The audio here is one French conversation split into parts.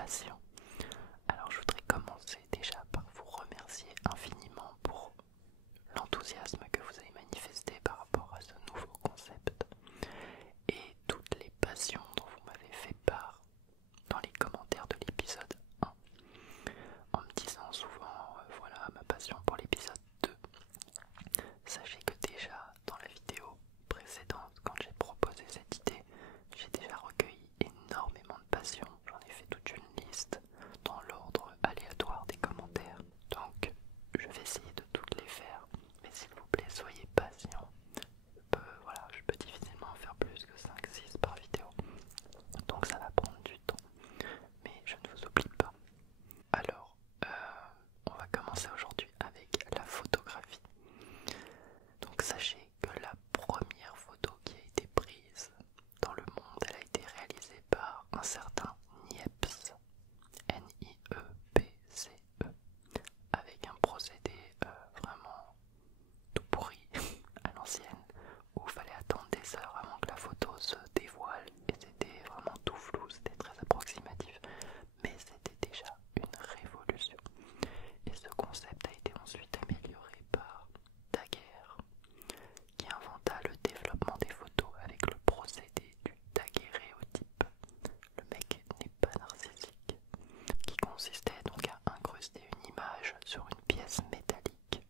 passion. Alors je voudrais commencer déjà par vous remercier infiniment pour l'enthousiasme que vous avez manifesté par rapport à ce nouveau concept et toutes les passions dont vous m'avez fait part dans les commentaires de l'épisode 1 en me disant souvent voilà ma passion pour l'épisode 2. Sachez que déjà dans la vidéo précédente, quand j'ai proposé cette idée, j'ai déjà recueilli énormément de passions. J'en ai fait toute une liste dans l'ordre aléatoire des commentaires. Donc je vais essayer de toutes les faire, mais s'il vous plaît soyez patients. Je peux difficilement en faire plus que 5-6 par vidéo, donc ça va prendre du temps, mais je ne vous oublie pas. Alors, on va commencer aujourd'hui avec la photographie. Donc sachez que la première photo qui a été prise dans le monde, elle a été réalisée par un certain Niepce, Niepce, avec un procédé vraiment tout pourri à l'ancienne, où il fallait attendre des heures avant que la photo se dévoile, et c'était vraiment tout flou, c'était très approximatif, mais c'était déjà une révolution. Et ce concept a été ensuite amélioré par Daguerre, qui inventa le développement des photos avec le procédé du daguerréotype. Le mec n'est pas narcissique, qui consistait donc à incruster une image sur une pièce métallique.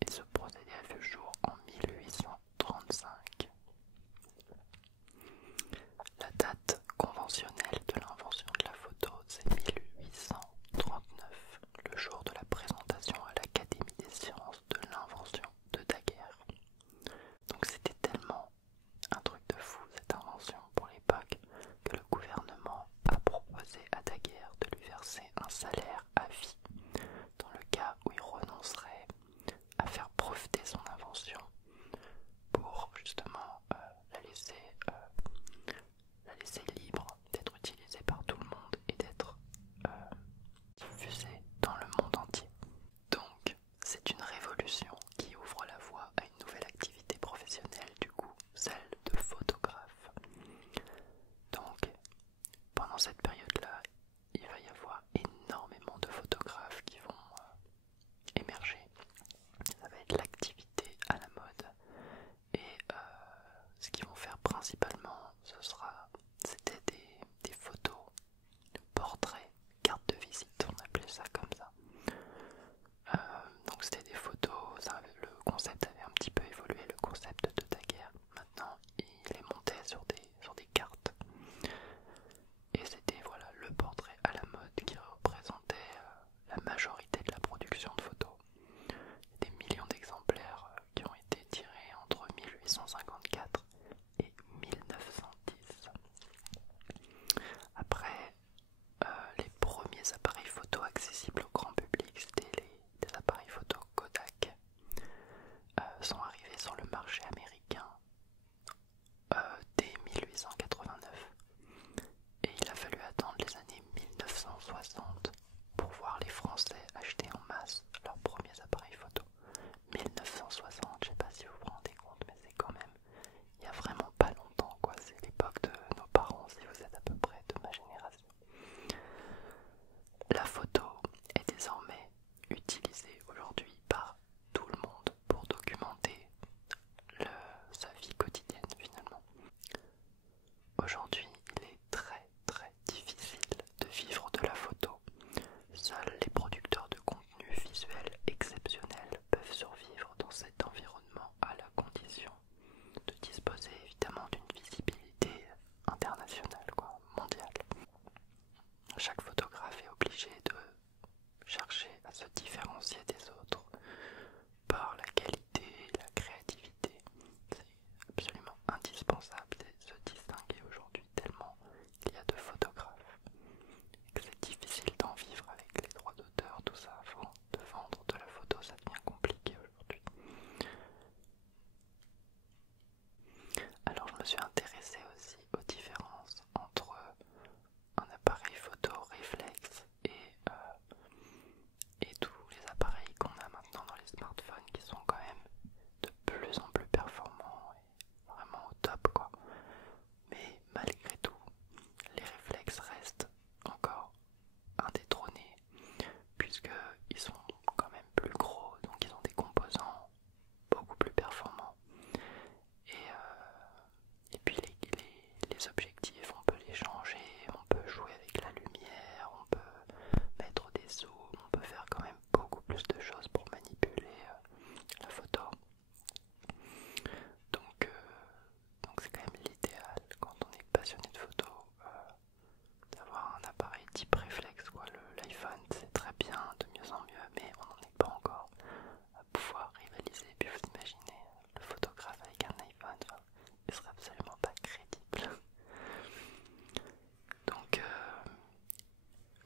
Et ce procédé a vu le jour en 1835.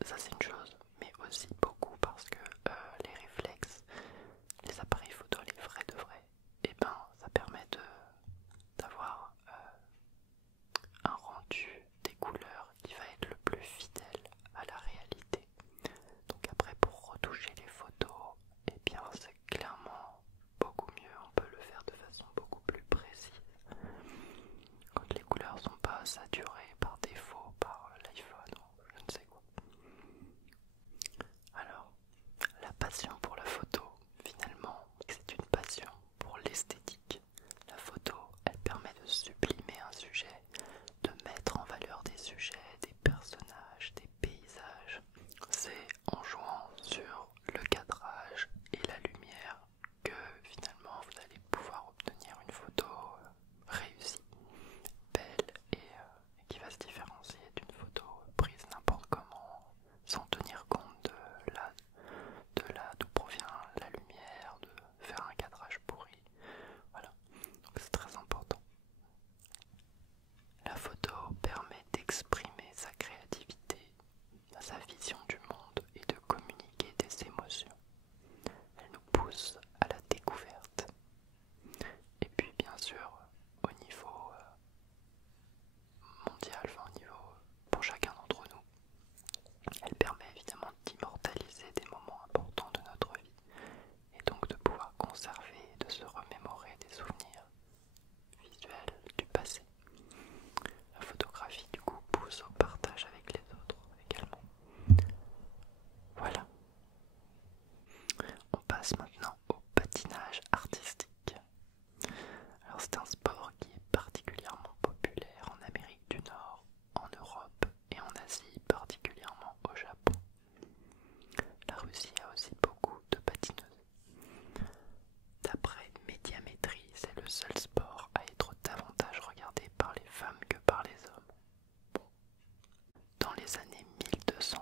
Ça c'est une chose, mais aussi beaucoup parce que les réflexes, les appareils photo, les vrais de vrais, et ben ça permet d'avoir un rendu des couleurs qui va être le plus fidèle à la réalité. Donc après pour retoucher les photos, et bien c'est clairement beaucoup mieux, on peut le faire de façon beaucoup plus précise. Quand les couleurs sont pas saturées par défaut par l'iPhone ou je ne sais quoi. Alors, la passion pour la photo, finalement, c'est une passion pour l'esthétique. La photo, elle permet de sublimer un sujet, de mettre en valeur des sujets, des personnages, des paysages. C'est en jouant sur le cadrage et la lumière que finalement vous allez pouvoir obtenir une photo réussie, belle et qui va se différencier d'une photo prise n'importe comment, sans tenir compte d'où provient la lumière, de faire un cadrage pourri. Voilà, donc c'est très important. La photo permet d'exprimer sa créativité, sa vision du monde et de communiquer des émotions. Elle nous pousse à la découverte. Et puis bien sûr, au niveau mondial, enfin au niveau pour chacun d'entre nous, elle permet évidemment d'immortaliser des moments importants de notre vie et donc de pouvoir conserver et de se remémorer des souvenirs visuels du passé. La photographie du coup pousse au partage avec les autres également. Voilà. On passe maintenant au patinage artistique. Alors c'est un sport qui est particulièrement populaire en Amérique du Nord, en Europe et en Asie, particulièrement au Japon. La Russie a aussi beaucoup de patineuses. D'après Médiamétrie, c'est le seul sport à être davantage regardé par les femmes que par les hommes. Bon. Dans les années 1200,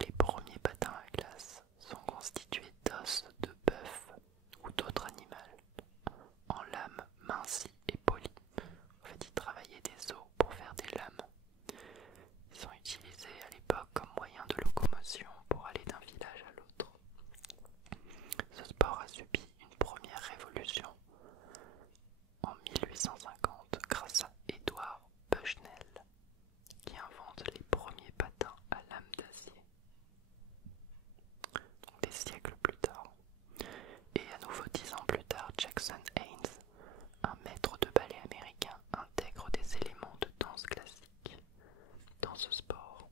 les premiers patins à glace sont constitués d'os de bœuf ou d'autres animaux en lames mincies et polies. En fait, ils travaillaient des os pour faire des lames. Ils sont utilisés à l'époque comme moyen de locomotion pour aller d'un village à l'autre. Ce sport a subi une première révolution en 1850 grâce à Edward Bushnell qui invente les premiers patins à lame d'acier. Donc des siècles plus tard. Et à nouveau 10 ans plus tard, Jackson Haynes, un maître de ballet américain, intègre des éléments de danse classique dans ce sport.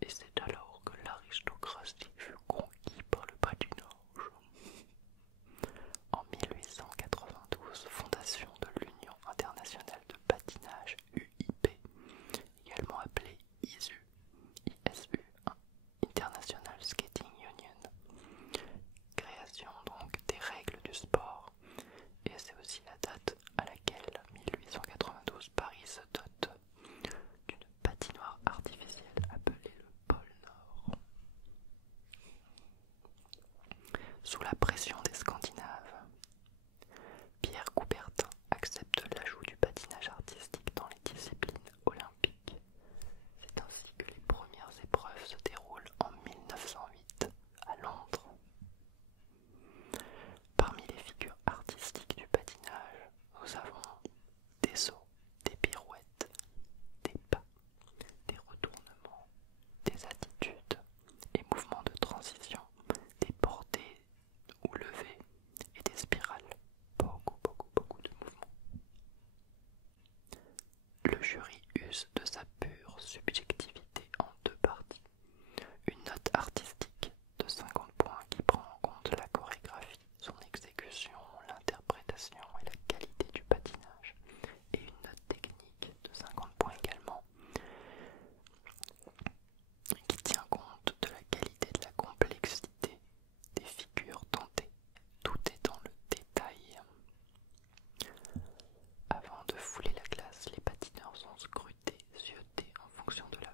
Et c'est alors que l'aristocratie fut conquise par le patinage. En 1892, fondation de l'Union internationale de patinage UIP, également appelée ISU, International Skating Union. Création donc des règles du sport, et c'est aussi la date à laquelle, 1892, Paris se dote d'une patinoire artificielle appelée le pôle Nord. Sous la pression des Scandinaves, Pierre Coubertin accepte l'ajout du patinage artistique dans les disciplines olympiques. C'est ainsi que les premières épreuves se déroulent en 1908 à Londres. Parmi les figures artistiques du patinage, nous avons des sauts, des pirouettes, des pas, des retournements, des attitudes et mouvements de transition, des portées ou levées et des spirales. Beaucoup de mouvements. Le jury use de sa pure subjectivité en deux parties. Une note artistique de 50 points qui prend en compte la chorégraphie, son exécution, l'interprétation et la qualité du patinage. Et une note technique de 50 points également qui tient compte de la qualité, de la complexité des figures tentées. Tout est dans le détail. Avant de fouler la glace, les patineurs sont scrutés, ziotés en fonction de la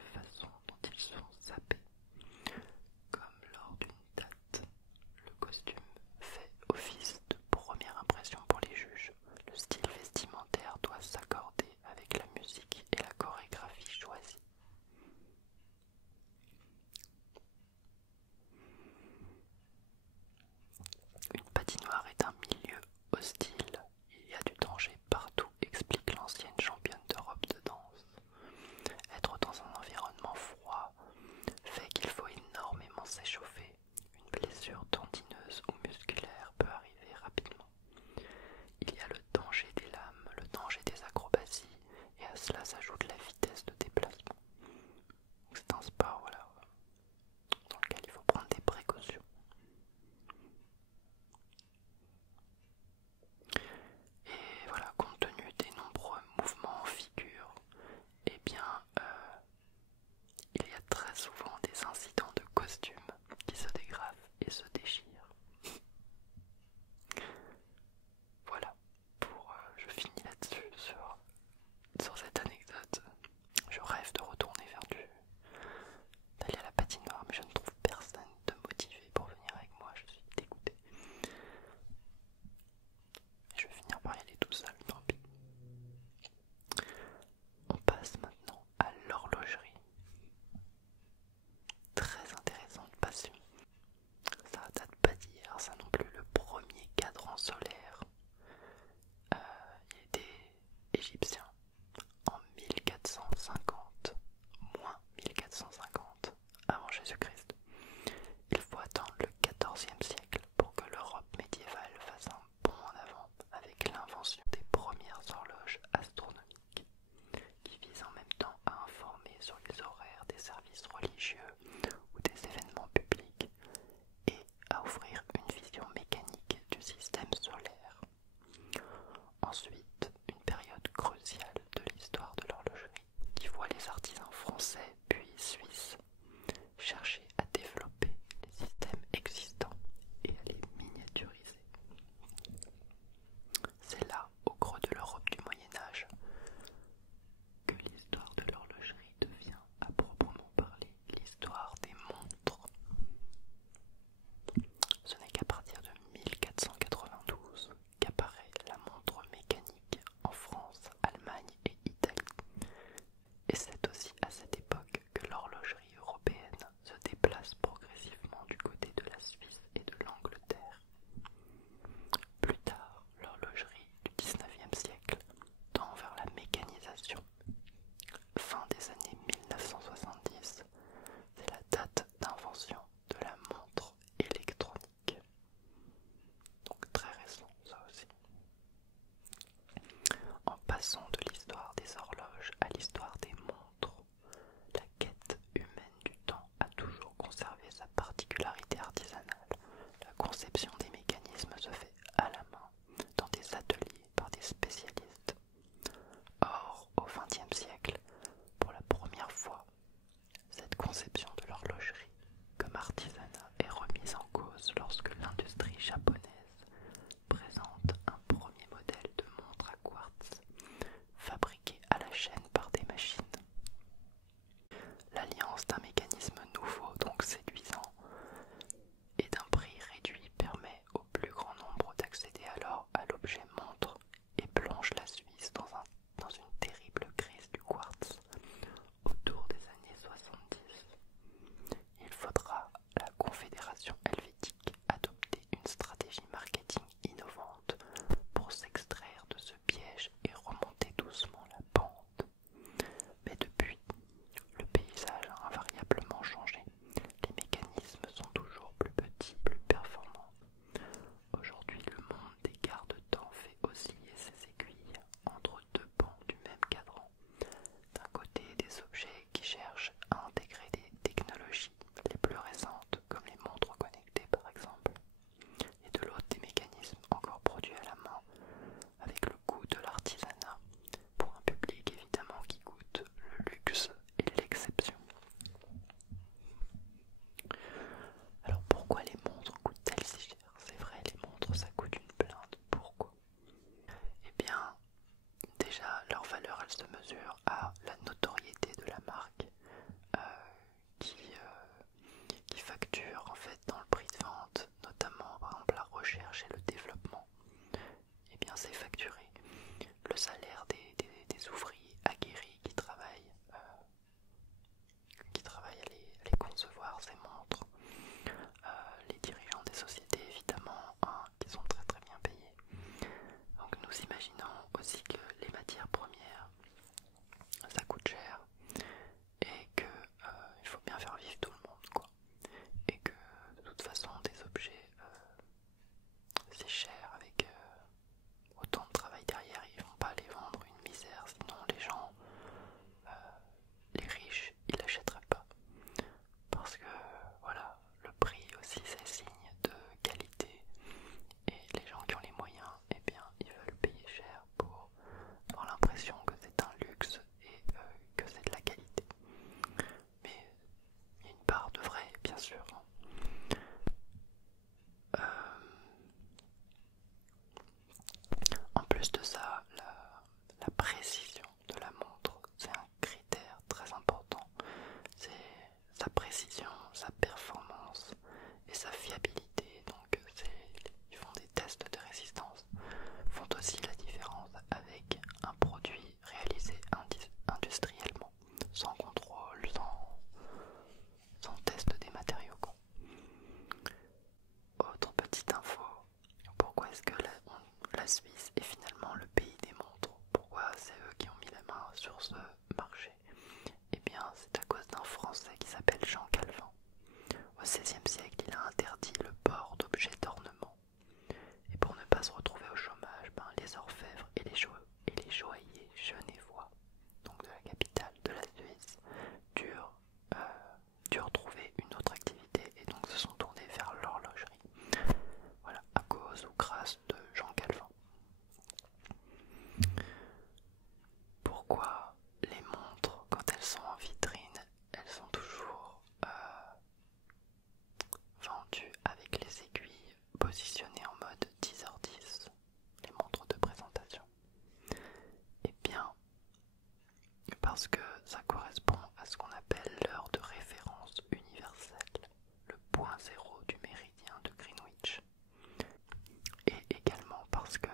français puis suisse cherchaient à développer les systèmes existants et à les miniaturiser. C'est là, au creux de l'Europe du Moyen-Âge, que l'histoire de l'horlogerie devient, à proprement parler, l'histoire des montres. Ce n'est qu'à partir de 1492 qu'apparaît la montre mécanique en France, Allemagne et Italie. Et c'est aussi à cette époque que l'horlogerie européenne se déplace progressivement du côté de la Suisse et de l'Angleterre. Plus tard, l'horlogerie du XIXe siècle tend vers la mécanisation. Fin des années 1970, c'est la date d'invention de la montre électronique. Donc très récent ça aussi. En passant de l'histoire des horloges à l'histoire des montres, la quête humaine du temps a toujours conservé sa particularité artisanale. La conception des mécanismes se fait à la main, dans des ateliers par des spécialistes. Or, au XXe siècle, pour la première fois, cette conception de l'horlogerie comme artisanat est remise en cause lorsque l'industrie japonaise présente un premier modèle de montre à quartz fabriqué à la chaîne par des machines. L'alliance d'un mécanisme nouveau, donc séduisant, et d'un prix réduit permet au plus grand nombre d'accéder alors à l'objet montre et plonge la Suisse dans une terrible crise du quartz autour des années 70. Il faudra à la Confédération helvétique adopter une stratégie marketing innovante pour s'extraire de ce piège et remonter doucement la pente. Mais depuis, le paysage a invariablement changé. Les mécanismes sont toujours plus petits, plus performants. Aujourd'hui, le monde des garde-temps fait osciller ses aiguilles entre deux pans du même cadran. D'un côté, des objets qui cherchent à intégrer des technologies les plus récentes, comme les montres connectées par exemple, et de l'autre, des mécanismes encore produits à la main, avec le goût de l'artisanat, pour un public évidemment qui goûte le luxe et l'exception. Alors pourquoi les montres coûtent-elles si cher? C'est vrai, les montres ça coûte une blinde. Pourquoi? Eh bien, déjà leur valeur elle se mesure à la notoriété de la marque euh, qui facture en fait dans le prix de vente, notamment par exemple la recherche et le développement. Eh bien c'est facturé. Le salaire des ouvriers aguerris qui travaillent à les concevoir, ces montres. Les dirigeants des sociétés évidemment, hein, qui sont très très bien payés. Donc nous imaginons aussi que les matières premières, ça coûte cher et que il faut bien faire vivre tout le monde, quoi. Et que de toute façon des objets c'est cher avec autant de travail derrière, ils vont pas les vendre une misère, sinon les gens, les riches, ils l'achèteraient pas. Parce que voilà, le prix aussi c'est signe de qualité et les gens qui ont les moyens, eh bien ils veulent payer cher pour avoir l'impression que c'est un luxe et que c'est de la qualité. Mais il y a une part de vrai, bien sûr. En plus de ça, la précision de la montre, c'est un critère très important. C'est sa précision, sa performance et sa fiabilité. Donc ils font des tests de résistance, font aussi la différence avec un produit réalisé industriellement, sans contrôle, sans test des matériaux. Autre petite info, pourquoi est-ce que la Suisse est finalement le pays des montres? Pourquoi c'est eux qui ont mis la main sur ce marché? Eh bien c'est à cause d'un Français qui s'appelle Jean Calvin. Au XVIe siècle, il a interdit le port d'objets d'ornement. Et pour ne pas se retrouver au chômage, les orfèvres et les joailliers genevois, donc de la capitale de la Suisse, durent trouver une autre activité et donc se sont tournés vers l'horlogerie. Voilà, à cause ou grâce de Jean Calvin. Pourquoi parce que ça correspond à ce qu'on appelle l'heure de référence universelle, le point zéro du méridien de Greenwich. Et également parce que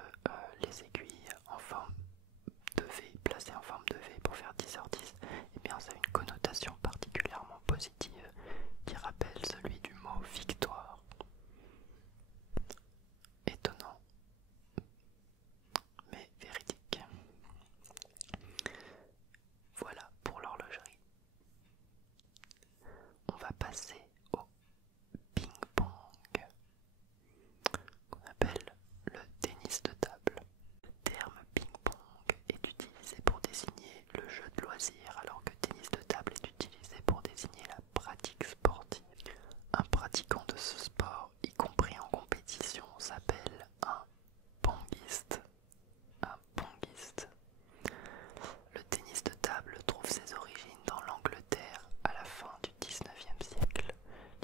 les aiguilles en forme de V, placées en forme de V pour faire 10h10, eh bien ça a une connotation particulièrement positive qui rappelle celui du mot victoire. Étonnant, mais véridique. Voilà pour l'horlogerie. On va passer au ping-pong, qu'on appelle le tennis de table. Le terme ping-pong est utilisé pour désigner le jeu de loisir, alors que tennis de table est utilisé pour désigner la pratique sportive. Un pratiquant de ce sport, y compris en compétition, s'appelle un pongiste. Un pongiste. Le tennis de table trouve ses origines dans l'Angleterre à la fin du XIXe siècle.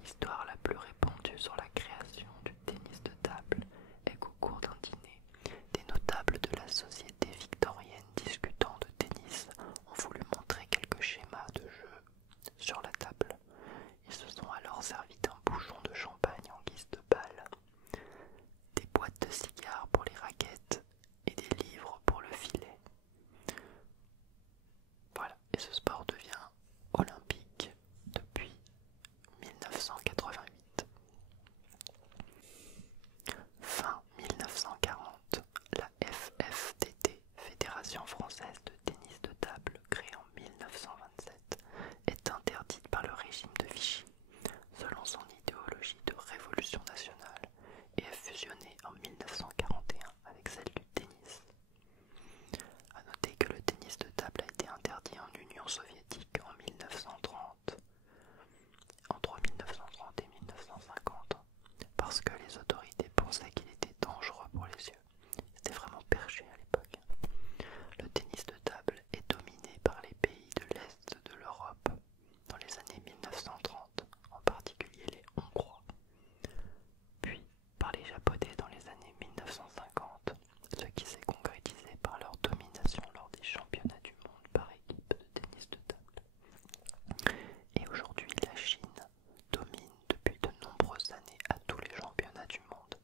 L'histoire la plus répandue sur la création du tennis de table est qu'au cours d'un dîner, des notables de la société victorienne discutant de tennis ont voulu montrer quelques schémas de jeu sur la table. Ils se sont alors servis d'un bouchon de champagne en guise de balle, des boîtes de cigares pour les raquettes et des livres pour le filet. Voilà, et ce sport devient olympique depuis 1988. Fin 1940, la FFTT, Fédération française de tennis de table, créée en 1927, est interdite par le régime de Vichy, selon son idéologie de révolution nationale, et est fusionnée en 1941 avec celle du tennis. A noter que le tennis de table a été interdit en Union soviétique en 1930, entre 1930 et 1950, parce que les autorités pensaient qu'il était dangereux pour les yeux. C'était vraiment perché à l'époque. Le tennis de table est dominé par les pays de l'Est de l'Europe dans les années 1930, en particulier les Hongrois, puis par les Japonais dans les années 1950, ce qui s'est concrétisé par leur domination lors des championnats du monde par équipe de tennis de table. Et aujourd'hui, la Chine domine depuis de nombreuses années à tous les championnats du monde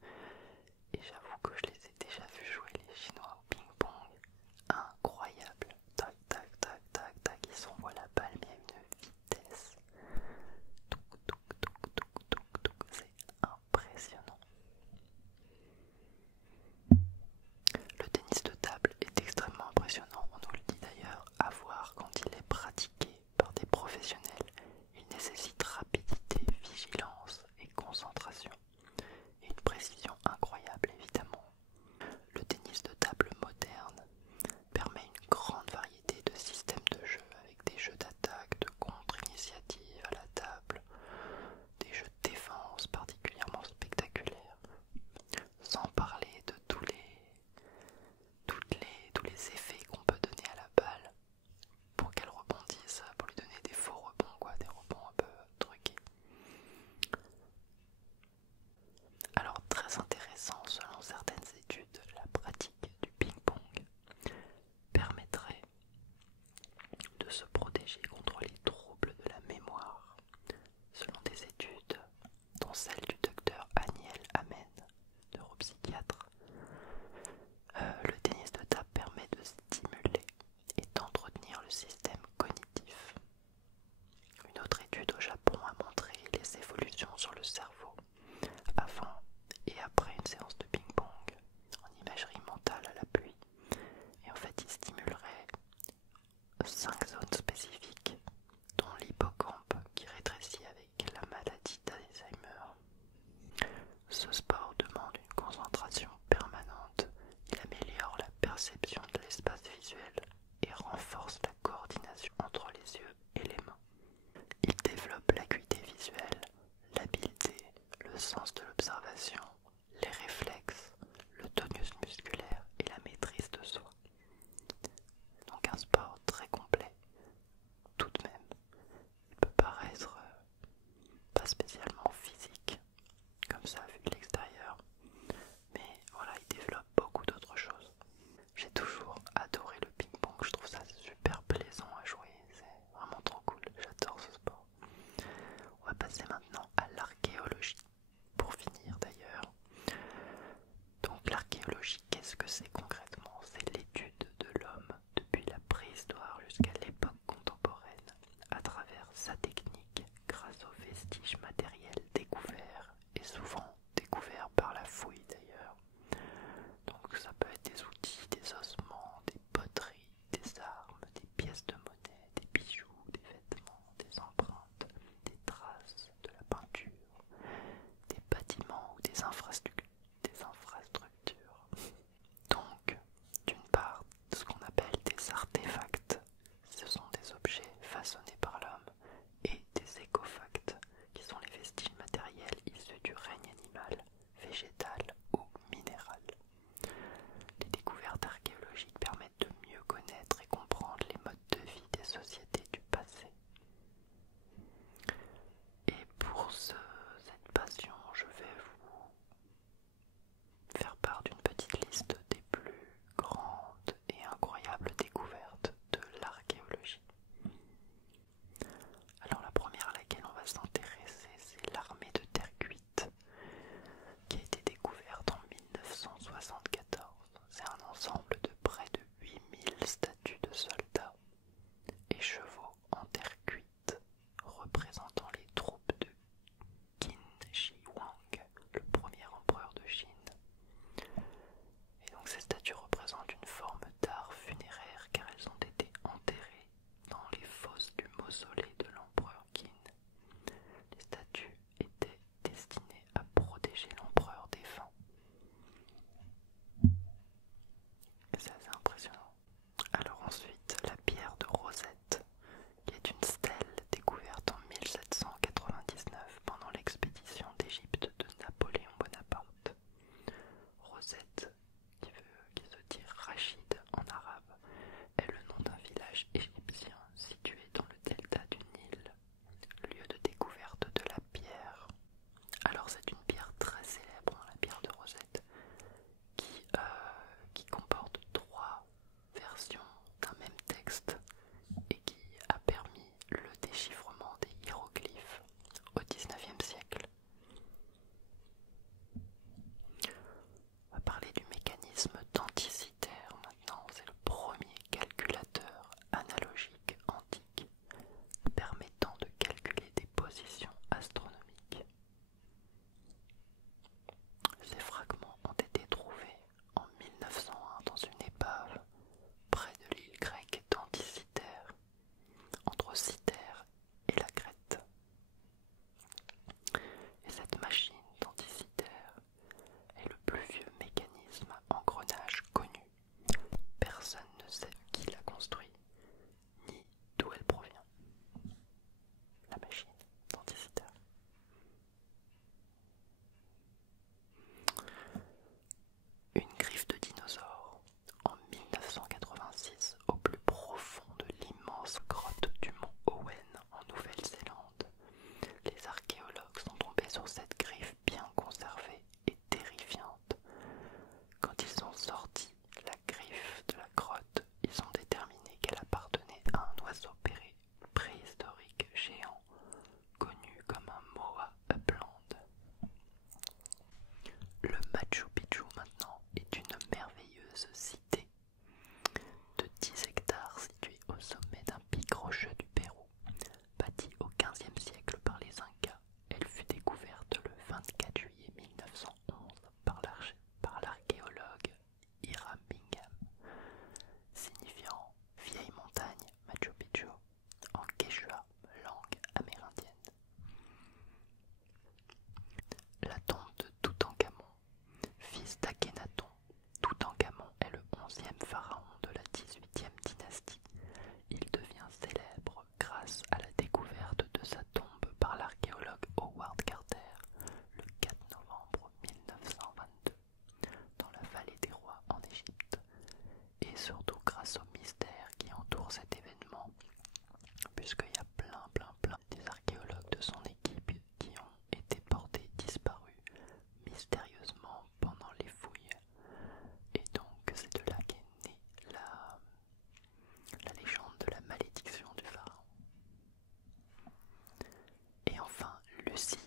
Lucie